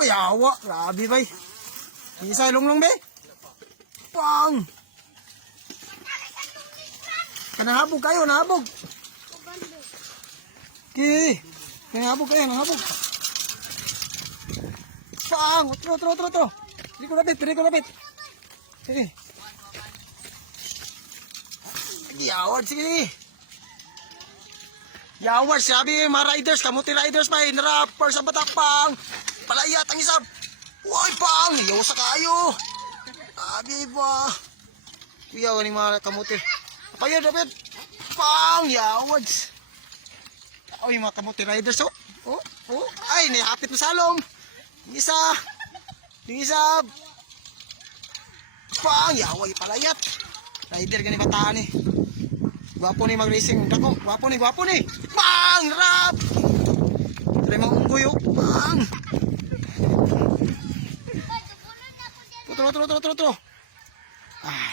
Uy, awa. Grabe, bay. Isa, long-long, bay. Pang! Nahabog kayo, nahabog. Okay. Nahabog kayo, nahabog. Pang! Otro. Dili ko lapit. Sige. Yawad, sige. Yawad, sabi mga riders, kamuti riders pa eh. Narapper sa batakpang. Palayat ang isap. Uy, pang! Yaw sa kayo. Sabi ba? Kuya, ganing mga kamuti. Payo, David. Pang! Yawad. Uy, mga kamuti riders, oh. Oh. Ay, nihapit na salom. Yung isa. Pang! Yaway, palayat. Rider gani bataan eh. Gwapo ni mag-racing. Dako, gwapo ni. Pang! Rap! Try mga unggoy, oh. Pang! Tutro. Ah,